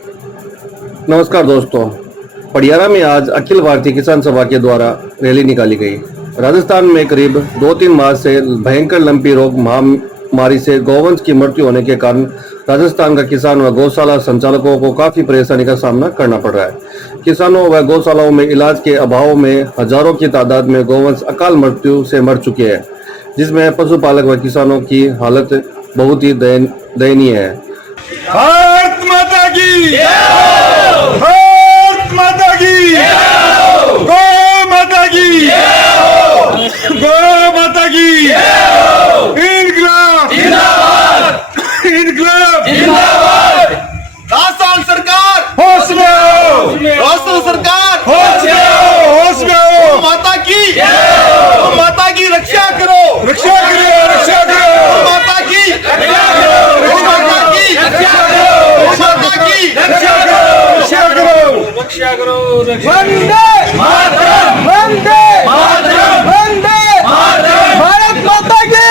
नमस्कार दोस्तों। पटियाला में आज अखिल भारतीय किसान सभा के द्वारा रैली निकाली गई। राजस्थान में करीब 2-3 माह से भयंकर लंपी रोग महामारी से गौवंश की मृत्यु होने के कारण राजस्थान का किसान व गौशाला संचालकों को काफी परेशानी का सामना करना पड़ रहा है। किसानों व गौशालाओं में इलाज के अभाव में हजारों की तादाद में गौवंश अकाल मृत्यु से मर चुके हैं, जिसमें पशुपालक व किसानों की हालत बहुत ही दयनीय है। भारत माता की, भारत माता की, गौ माता की, गौ माता की, इनकलाब इनकलाब जिंदाबाद। राजस्थान सरकार होश में आओ, राजस्थान सरकार होश में आओ, होश में आओ। माता की, गौ माता की रक्षा करो, रक्षा करो, रक्षा करो, गौ माता की रक्षा करो, गौ माता की रक्षा करो, गौ माता की रक्षा करो, रक्षा करो, रक्षा करो। वंदे मातरम, वंदे मातरम, वंदे मातरम। भारत माता की,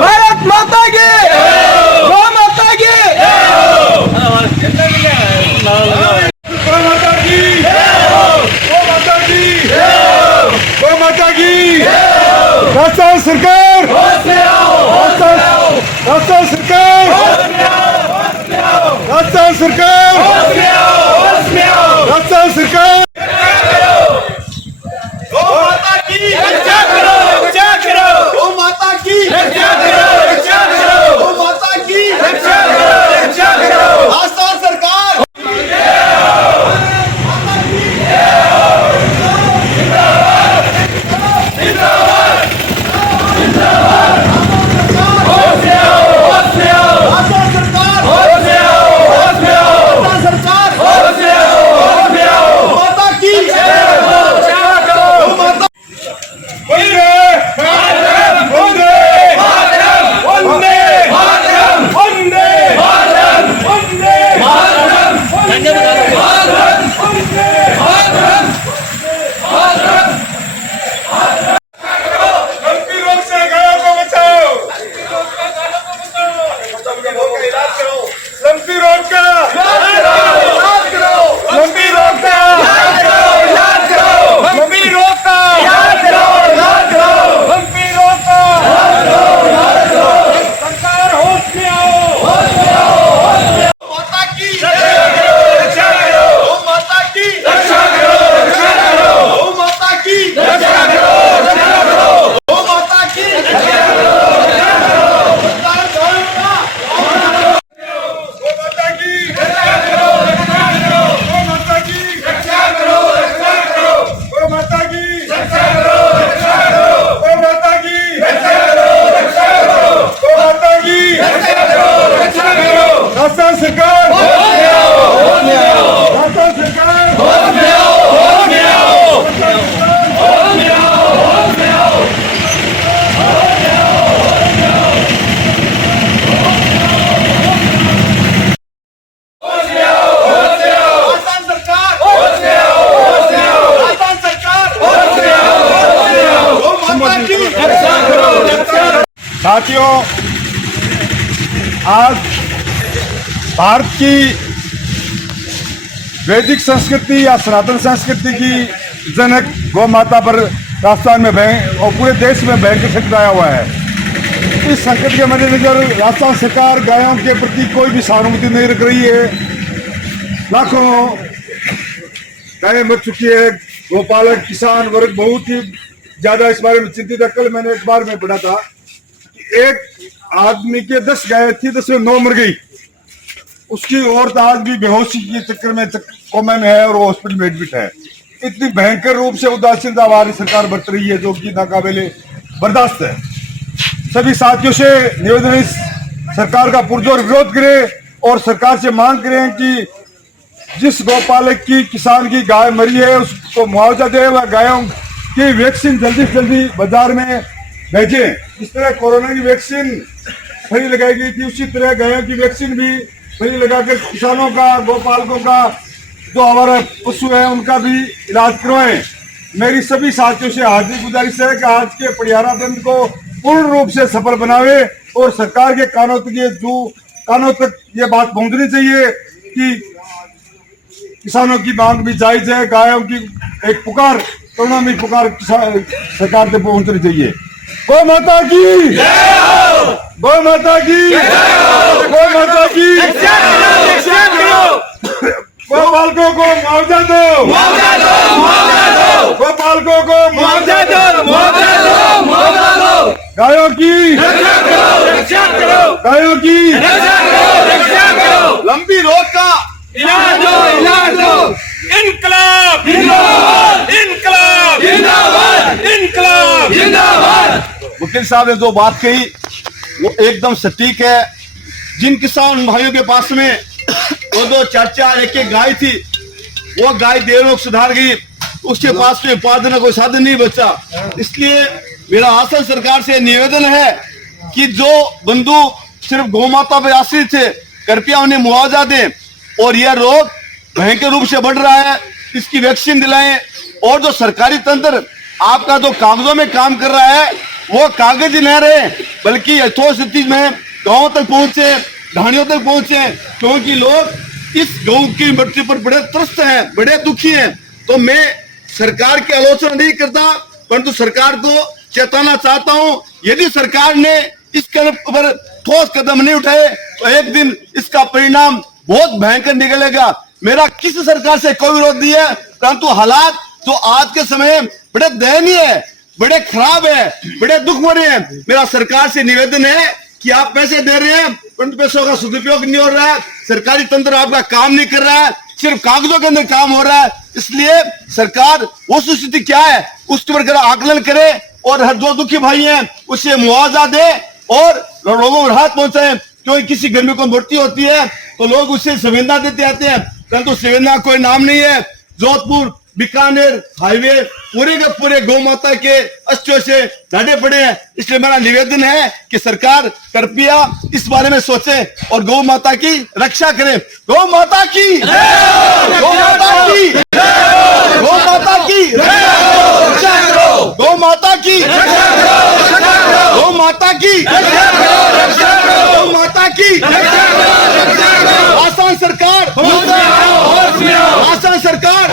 भारत माता की, गौ माता की, गौ माता की, गौ माता की, गौ माता की। राजस्थान सरकार, राजस्थान सरकार, राजस्थान सरकार, राजस्थान सरकार। गौ माता की रक्षा करो, रक्षा करो, गौ माता की रक्षा करो, रक्षा करो, गौ माता की रक्षा करो, रक्षा करो। राजस्थान सरकार लंपी रोग का, लंपी रोग का, लंपी रोग का, लंपी रोग का। सरकार होश में आओ, माता की रक्षा करो, गौ माता की रक्षा करो, रक्षा करो, गौ माता की रक्षा करो, रक्षा करो, गौ माता की रक्षा करो, रक्षा करो। सरकार गौ माता की, रक्षा करो, रक्षा करो, गौ माता की, रक्षा करो, रक्षा करो, गौ माता की, रक्षा करो, रक्षा करो, गौ माता की, रक्षा करो, रक्षा करो, गौ माता की। रक्षा करो, रक्षा करो। राजस्थान सरकार, होश में आओ, होश में आओ, राजस्थान सरकार, होश में आओ, होश में आओ, होश में आओ, होश में आओ। राजस्थान सरकार होश में आओ, होश में आओ, राजस्थान सरकार होश में आओ, होश में आओ। गौ माता की रक्षा करो, रक्षा करो। साथियों, आज भारत की वैदिक संस्कृति या सनातन संस्कृति की जनक गौ माता पर राजस्थान में और पूरे देश में भयंकर संकट आया हुआ है। इस संकट के मद्देनजर राजस्थान सरकार गायों के प्रति कोई भी सहानुभूति नहीं रख रही है। लाखों गायें मर चुकी है। गोपालक किसान वर्ग बहुत ही ज्यादा इस बारे में चिंतित है। कल मैंने अखबार में पढ़ा था कि एक आदमी के 10 गायें थी, 10 में 9 मर गई। उसकी औरत आज भी बेहोशी के चक्कर में कोमा में है और वो हॉस्पिटल में एडमिट है। इतनी भयंकर रूप से उदासीनता हमारी सरकार बरत रही है जो कि नाकाबिले बर्दाश्त है। सभी साथियों से निवेदन है, सरकार का पुरजोर विरोध करें और सरकार से मांग करें कि जिस गौपालक की किसान की गाय मरी है उसको मुआवजा दे व गायों की वैक्सीन जल्दी से जल्दी बाजार में भेजें। इस तरह कोरोना की वैक्सीन फ्री लगाई गई थी, उसी तरह गायों की वैक्सीन भी फ्री लगाकर किसानों का, गोपालकों का, जो हमारे पशु है उनका भी इलाज करवाएं। मेरी सभी साथियों से हार्दिक गुजारिश है कि आज के पटियाला बंद को पूर्ण रूप से सफल बनावे और सरकार के कानों तक ये बात पहुंचनी चाहिए कि किसानों की मांग भी जायज है। गायों की एक पुकार, करुणामयी पुकार सरकार तक पहुंचनी चाहिए। गौ माता की, गौ माता की, गौ माता की, गोपालकों को मुआवजा दो, गोपालकों को मुआवजा दो, गायों की, गायों की लंबी रोग का इलाज दो। इनकलाब जिंदाबाद, इनकलाब जिंदाबाद, इनकलाब जिंदाबाद। वकील साहब ने जो बात कही वो एकदम सटीक है। जिन किसान भाइयों के पास में दो चार चार एक गाय थी, वो गाय देर सुधार गई, उसके पास में उत्पादन का कोई साधन नहीं बचा। इसलिए मेरा आसन सरकार से निवेदन है कि जो बंधु सिर्फ गौ माता पर आश्रित थे, कृपया उन्हें मुआवजा दें। और यह रोग भयंकर रूप से बढ़ रहा है, इसकी वैक्सीन दिलाएं। और जो सरकारी तंत्र आपका जो कागजों में काम कर रहा है, वो कागज ही न रहे, बल्कि यथोचित स्थिति में गांवों तक पहुंचे, ढाणियों तक पहुंचे, क्योंकि लोग इस गौ की मृत्यु पर बड़े त्रस्त हैं, बड़े दुखी हैं। तो मैं सरकार की आलोचना नहीं करता, परंतु सरकार को चेताना चाहता हूं, यदि सरकार ने इसके पर ठोस कदम नहीं उठाए तो एक दिन इसका परिणाम बहुत भयंकर निकलेगा। मेरा किसी सरकार से कोई विरोध नहीं है, परंतु हालात जो आज के समय बड़े दयनीय है, बड़े खराब है, बड़े दुख भरे हैं। मेरा सरकार से निवेदन है कि आप पैसे दे रहे हैं, परंतु पैसों का सदुपयोग नहीं हो रहा है, सरकारी तंत्र आपका काम नहीं कर रहा है, सिर्फ कागजों के अंदर काम हो रहा है। इसलिए सरकार वो स्थिति क्या है उसके ऊपर आकलन करे और हर जो दुखी भाई हैं उसे मुआवजा दे और लोगों को राहत पहुंचाए। क्योंकि किसी गरीब को मृत्यु होती है तो लोग उससे संवेदना देते आते हैं, परंतु संवेदना कोई नाम नहीं है। जोधपुर बीकानेर हाईवे पूरे के पूरे गौ माता के अस्थियों से ढांढे पड़े हैं। इसलिए मेरा निवेदन है कि सरकार कृपया इस बारे में सोचे और गौ माता की रक्षा करे। गौ माता की, गौ माता की, गौ माता की रक्षा करो, गौ माता की, गौ माता की, गौ माता की। आसान सरकार, आसान सरकार,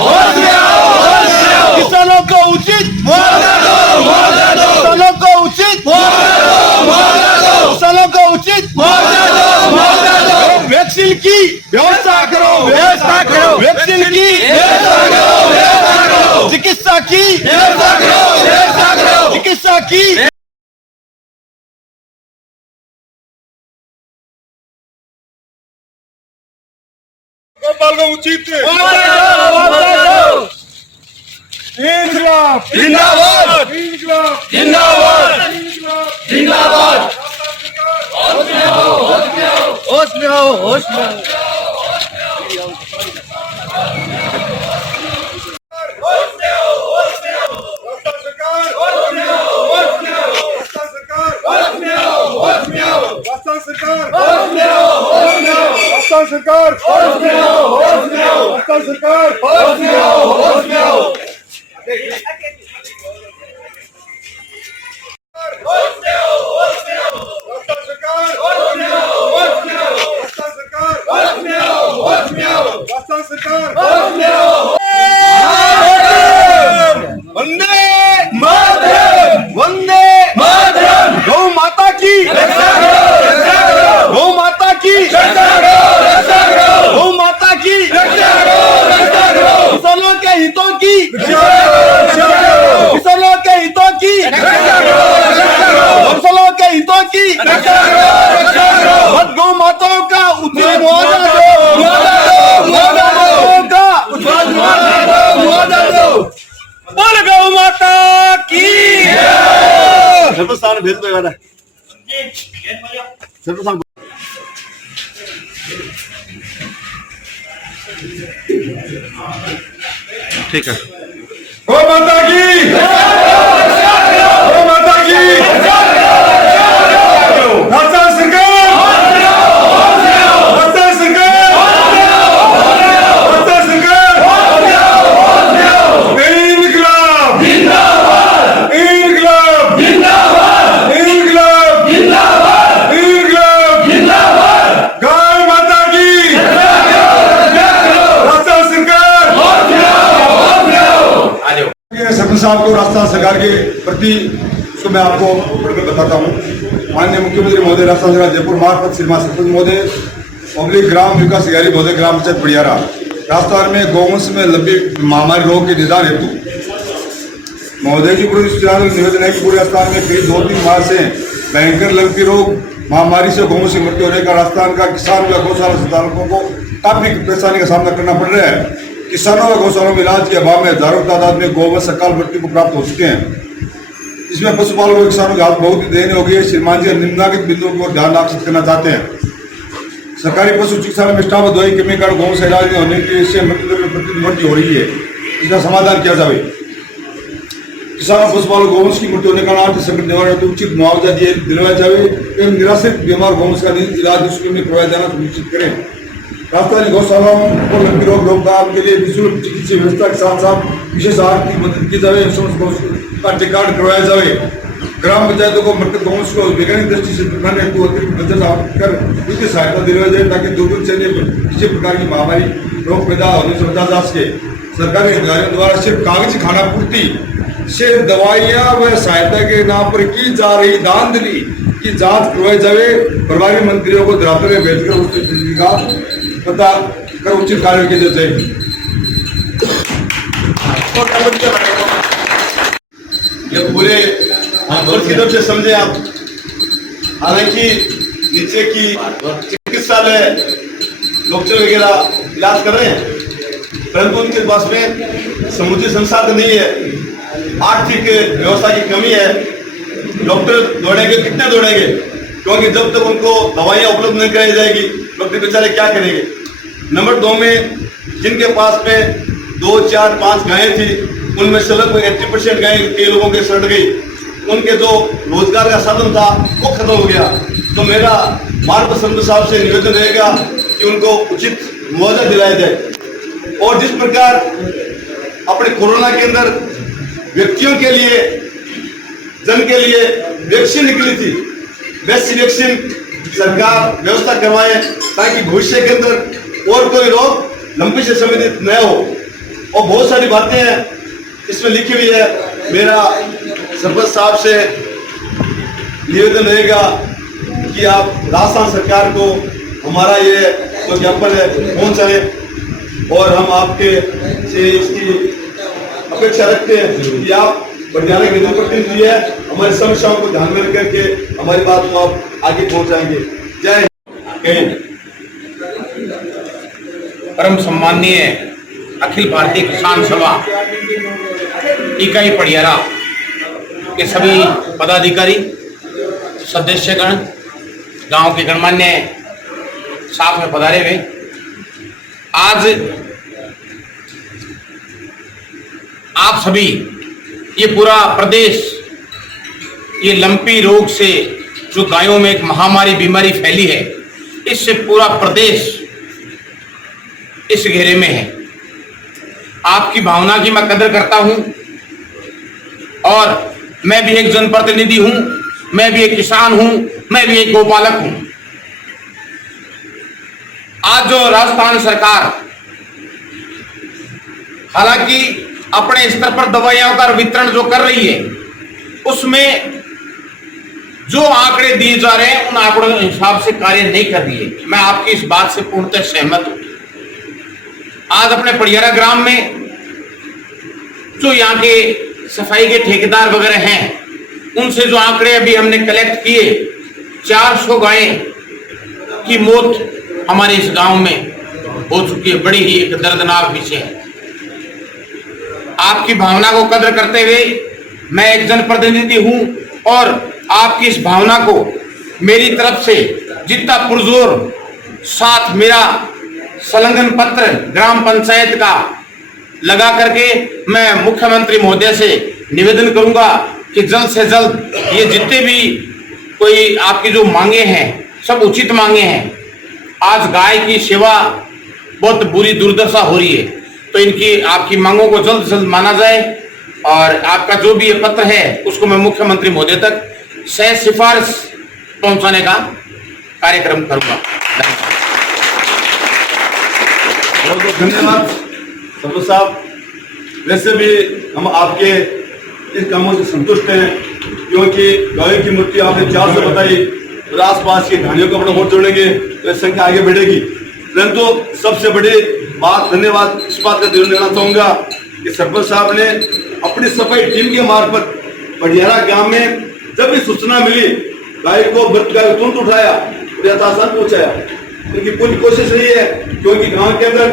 किसानों को उचित, किसानों को उचित, किसानों को उचित वैक्सीन की व्यवस्था करो, व्यवस्था करो, वैक्सीन की व्यवस्था करो, व्यवस्था करो, चिकित्सा की व्यवस्था करो, व्यवस्था करो, चिकित्सा की। गोपाल को उचित इनकलाब जिंदाबाद, इनकलाब जिंदाबाद, जिंदाबाद। होश में आओ, होश में आओ, होश में आओ। सरकार वंदे मातरम, वंदे मातरम। गौ माता की रक्षा करो, गौ माता की रक्षा करो, गौ माता की रक्षा करो, किसानों के हितों की, किसानों के हितों की, फसलों के हितों की, बद गौ माताओं का उचित मुआवजा दो, मुआवजा दो। बोल गौ माता की। सर्वसान भेज दो यार, सर्वसान। ठीक है। गौ माता की, गौ माता की राजस्थान सरकार, राजस्थान सरकार, राजस्थान सरकार, इनकलाब जिंदाबाद, इनकलाब जिंदाबाद, इनकलाब जिंदाबाद, इनकलाब जिंदाबाद। गाय माता की, राजस्थान सरकार, सरपंच साहब को राजस्थान सरकार के प्रति उसको मैं आपको पढ़कर बताता हूँ। माननीय मुख्यमंत्री महोदय, राजस्थान सरकार जयपुर मार्फत श्रीमान सरपंच महोदय, पब्लिक ग्राम विकास अधिकारी महोदय, ग्राम पंचायत बढ़ियारा, राजस्थान में गौवंश में लंबी महामारी रोग के निदान हेतु महोदय जी पूरे निवेदन है कि पूरे राजस्थान में करीब 2-3 माह से भयंकर लंपी रोग महामारी से गौवंश की मृत्यु होने का राजस्थान का किसान व गौशाला संचालकों को काफी परेशानी का सामना करना पड़ रहा है। किसानों व गौशालों में इलाज के अभाव में हजारों तादाद में गौवंश अकाल मृत्यु को प्राप्त हो चुके हैं। इसमें पशुपालकों व किसानों की हालत बहुत ही दयनीय हो गई है। श्रीमान जी निम्नलिखित बिंदुओं की ओर ध्यान आकर्षित करना चाहते हैं। सरकारी पशु चिकित्सालय में स्टाफ दवाई कमी का गौवंश इलाज नहीं होने की इससे मृत्यु दर में प्रतिवर्ष हो रही है। इसका समाधान किया जाए। किसानों पशुपालक गौवंश की मृत्यु होने का आर्थिक संकट निवारण हेतु उचित मुआवजा दिलवाया जाए एवं निराश्रित बीमार गौवंश का इलाज निःशुल्क में करवाया जाना सुनिश्चित करें। राजस्थानी गौशालाओं को लंबी रोग रोकथाम के लिए निःशुल्क चिकित्सीय व्यवस्था के साथ साथ विशेष आर्थिक मदद की जाए। समस्त गौवंश का टिकाट करवाया जाए। ग्राम पंचायतों को मृतक गौवंश को वैज्ञानिक दृष्टि से प्रबंधन हेतु अतिरिक्त बजट कर वित्तीय सहायता दिलवाई जाए ताकि दूर से किसी प्रकार की महामारी रोग पैदा होने से बचा जा सके। सरकारी अधिकारियों द्वारा सिर्फ कागजी खाना पूर्ति से दवाइयां व सहायता के नाम पर की जा रही धांधली की जांच करवाई जाए। प्रभारी मंत्रियों को धरातल में भेजकर उसकी स्थिति का पता कर उचित कार्य किए जाए। ये पूरे आंदोलन की तरफ से समझे आप। हालांकि नीचे की चिकित्सालय डॉक्टर वगैरह इलाज कर रहे हैं, परंतु उनके पास में समुचित संसाधन नहीं है, आर्थिक व्यवस्था की कमी है। डॉक्टर दौड़ेंगे, कितने दौड़ेंगे, क्योंकि जब तक उनको दवाइयाँ उपलब्ध नहीं कराई जाएगी डॉक्टर बेचारे क्या करेंगे। नंबर 2 में जिनके पास में 2, 4, 5 गायें थी, उनमें से लगभग 80% गायें कई लोगों के सड़ गई। उनके जो रोजगार का साधन था वो खत्म हो गया। तो मेरा मार्ग संत साहब से निवेदन रहेगा कि उनको उचित मुआवजा दिलाया जाए। और जिस प्रकार अपने कोरोना के अंदर व्यक्तियों के लिए, जन के लिए वैक्सीन निकली थी, वैसी वैक्सीन सरकार व्यवस्था करवाए ताकि भविष्य के अंदर और कोई रोग लंबी से संबंधित न हो। और बहुत सारी बातें हैं इसमें लिखी हुई है। मेरा सरपंच साहब से निवेदन रहेगा कि आप राजस्थान सरकार को हमारा ये जो ज्ञापन है पहुंचाएं और हम आपके से इसकी अपेक्षा रखते हैं कि आप बढ़िया के जनप्रतिनिधि है, हमारी समस्याओं को ध्यान में रख करके हमारी बात को आप आगे पहुंचाएंगे। जय हिंद। परम सम्माननीय अखिल भारतीय किसान सभा इकाई पड़ियारा के सभी पदाधिकारी, सदस्यगण, गांव के गणमान्य साथ में पधारे हुए, आज आप सभी, ये पूरा प्रदेश, ये लंपी रोग से जो गायों में एक महामारी बीमारी फैली है, इससे पूरा प्रदेश इस घेरे में है। आपकी भावना की मैं कदर करता हूं और मैं भी एक जनप्रतिनिधि हूं, मैं भी एक किसान हूं, मैं भी एक गोपालक हूं। आज जो राजस्थान सरकार हालांकि अपने स्तर पर दवाइयों का वितरण जो कर रही है, उसमें जो आंकड़े दिए जा रहे हैं उन आंकड़ों के हिसाब से कार्य नहीं कर रही है। मैं आपकी इस बात से पूर्णतः सहमत हूं। आज अपने पड़ियारा ग्राम में जो यहाँ के सफाई के ठेकेदार वगैरह हैं, उनसे जो आंकड़े अभी हमने कलेक्ट किए, 400 गायें की मौत हमारे इस गांव में हो चुकी है। बड़ी ही एक दर्दनाक विषय है। आपकी भावना को कदर करते हुए मैं एक जनप्रतिनिधि हूं और आपकी इस भावना को मेरी तरफ से जितना पुरजोर साथ मेरा संलग्न पत्र ग्राम पंचायत का लगा करके मैं मुख्यमंत्री महोदय से निवेदन करूंगा कि जल्द से जल्द ये जितने भी कोई आपकी जो मांगे हैं सब उचित मांगे हैं। आज गाय की सेवा बहुत बुरी दुर्दशा हो रही है, तो इनकी आपकी मांगों को जल्द से जल्द माना जाए और आपका जो भी ये पत्र है उसको मैं मुख्यमंत्री महोदय तक सह सिफारिश पहुंचाने का कार्यक्रम करूंगा। बहुत बहुत धन्यवाद सरपंच साहब। वैसे भी हम आपके इन कामों से संतुष्ट हैं, क्योंकि गायों की मृत्यु आपने 400 बताई और आसपास की ढाणियों को अपना वोट जोड़ेंगे तो संख्या आगे बढ़ेगी। परंतु सबसे बड़ी बात, धन्यवाद इस बात का जरूर देना चाहूंगा कि सरपंच साहब ने अपनी सफाई टीम के मार्फत पडियारा गांव में जब भी सूचना मिली, गाय को मृत गाय को तुरंत उठाया और यथासाथ पहुंचाया। उनकी पूरी कोशिश रही है, क्योंकि गांव के अंदर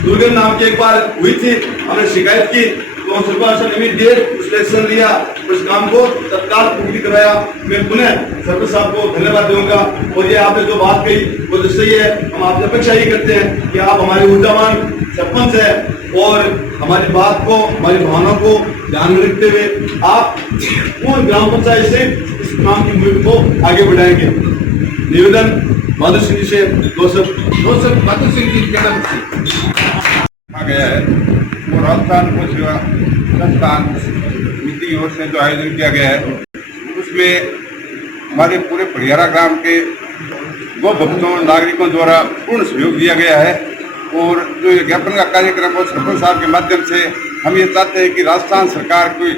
दुर्गंध नाम की एक बार हुई थी, हमने शिकायत की तो सरपंच इमीडिएट उसने एक्शन लिया, उस काम को तत्काल पूर्ति कराया। मैं पुनः सरपंच साहब को धन्यवाद दूंगा। और ये आपने जो बात कही वो तो सही है, हम आपसे अपेक्षा ही करते हैं कि आप हमारे ऊर्जावान सरपंच है और हमारी बात को, हमारी भावनाओं को ध्यान में रखते हुए आप पूर्ण ग्राम पंचायत से इस काम की मुहिम को आगे बढ़ाएंगे। निवेदन माधु सिंह जी से माधु सिंह जी कहा गया है और राजस्थान को सेवा संस्थान नीति की ओर से जो आयोजन किया गया है उसमें हमारे पूरे पडियारा ग्राम के गौ भक्तों नागरिकों द्वारा पूर्ण सहयोग दिया गया है। और जो ये ज्ञापन का कार्यक्रम और सरपंच साहब के माध्यम से हम ये चाहते हैं कि राजस्थान सरकार कोई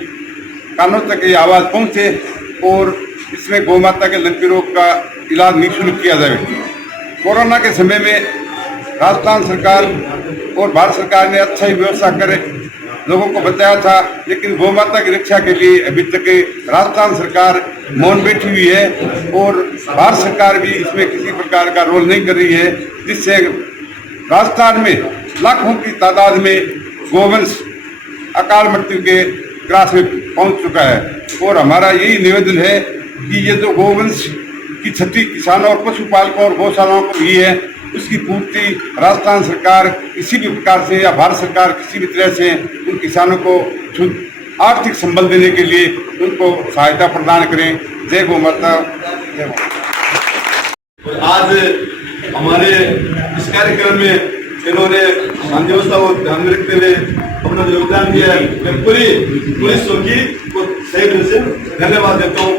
कानून तक ये आवाज़ पहुँचे और इसमें गौ माता के लंपी रोग का इलाज निःशुल्क किया जाए। कोरोना के समय में राजस्थान सरकार और भारत सरकार ने अच्छा ही व्यवस्था करे लोगों को बताया था, लेकिन गौ माता की रक्षा के लिए अभी तक राजस्थान सरकार मौन बैठी हुई है और भारत सरकार भी इसमें किसी प्रकार का रोल नहीं कर रही है, जिससे राजस्थान में लाखों की तादाद में गोवंश अकाल मृत्यु के ग्रास में पहुंच चुका है। और हमारा यही निवेदन है कि ये जो गोवंश की क्षति किसानों और पशुपालकों और गौशालाओं को हुई है उसकी पूर्ति राजस्थान सरकार किसी भी प्रकार से या भारत सरकार किसी भी तरह से उन किसानों को आर्थिक संबल देने के लिए उनको सहायता प्रदान करें। जय गौ माता। आज हमारे इस कार्यक्रम में इन्होंने शांति व्यवस्था को ध्यान में रखते हुए अपना जो योगदान दिया है, मैं पूरी पुलिस की को सही ढंग से धन्यवाद देता हूँ।